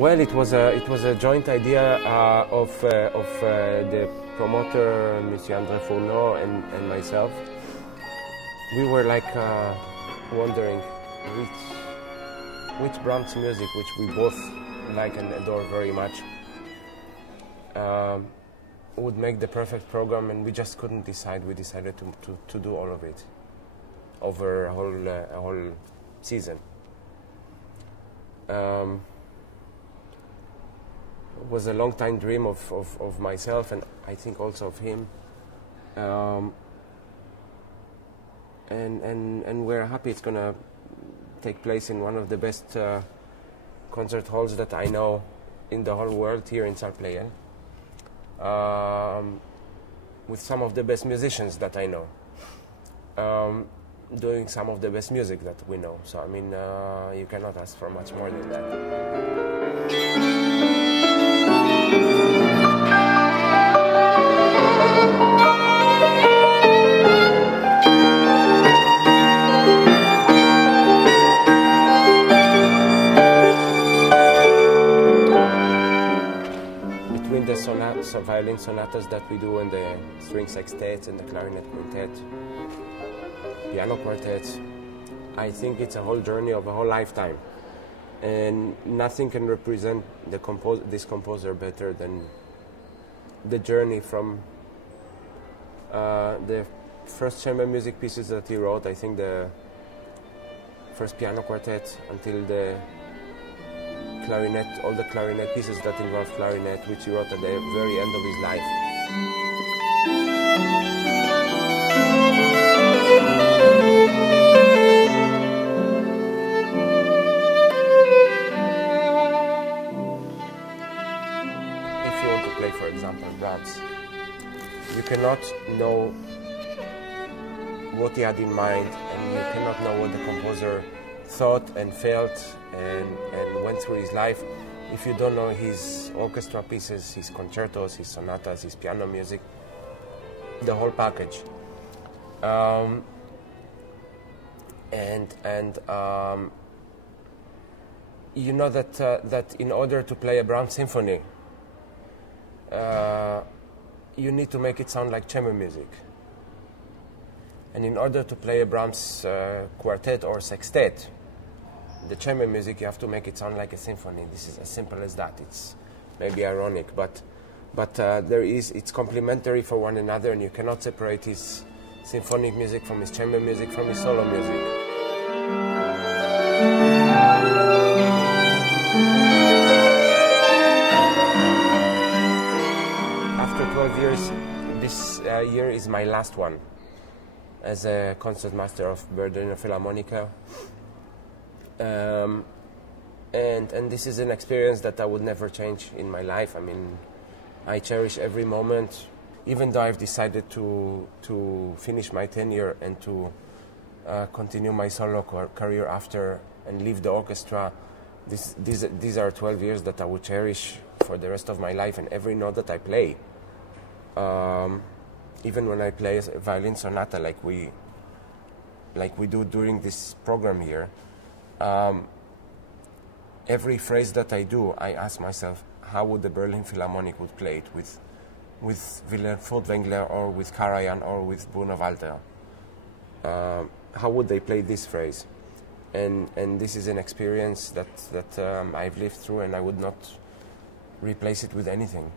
Well, it was a joint idea of the promoter, Monsieur André Fourneau, and myself. We were like wondering which Brahms music, which we both like and adore very much, would make the perfect program, and we just couldn't decide. We decided to do all of it over a whole season. It was a long time dream of myself, and I think also of him. And we're happy it's gonna take place in one of the best concert halls that I know in the whole world, here in Salle Pleyel, with some of the best musicians that I know, doing some of the best music that we know. So I mean, you cannot ask for much more than that. The violin sonatas that we do, and the string sextets and the clarinet quintet, piano quartets, I think it's a whole journey of a whole lifetime, and nothing can represent this composer better than the journey from the first chamber music pieces that he wrote, I think the first piano quartet, until the clarinet, all the clarinet pieces that involve clarinet, which he wrote at the very end of his life. If you want to play, for example, Brahms, you cannot know what he had in mind, and you cannot know what the composer thought and felt and went through his life if you don't know his orchestra pieces, his concertos, his sonatas, his piano music, the whole package. You know that in order to play a Brahms symphony, you need to make it sound like chamber music. And in order to play a Brahms quartet or sextet, the chamber music, you have to make it sound like a symphony. This is as simple as that. It's maybe ironic, but it's complementary for one another, and you cannot separate his symphonic music from his chamber music from his solo music. After 12 years, this year is my last one as a concertmaster of Berliner Philharmoniker. And this is an experience that I would never change in my life. I mean, I cherish every moment, even though I've decided to finish my tenure and to continue my solo career after and leave the orchestra. These are 12 years that I would cherish for the rest of my life, and every note that I play. Even when I play a violin sonata like we do during this program here, every phrase that I do, I ask myself, how would the Berlin Philharmonic would play it with Wilhelm Furtwängler or with Karajan or with Bruno Walter? How would they play this phrase? And this is an experience that I've lived through, and I would not replace it with anything.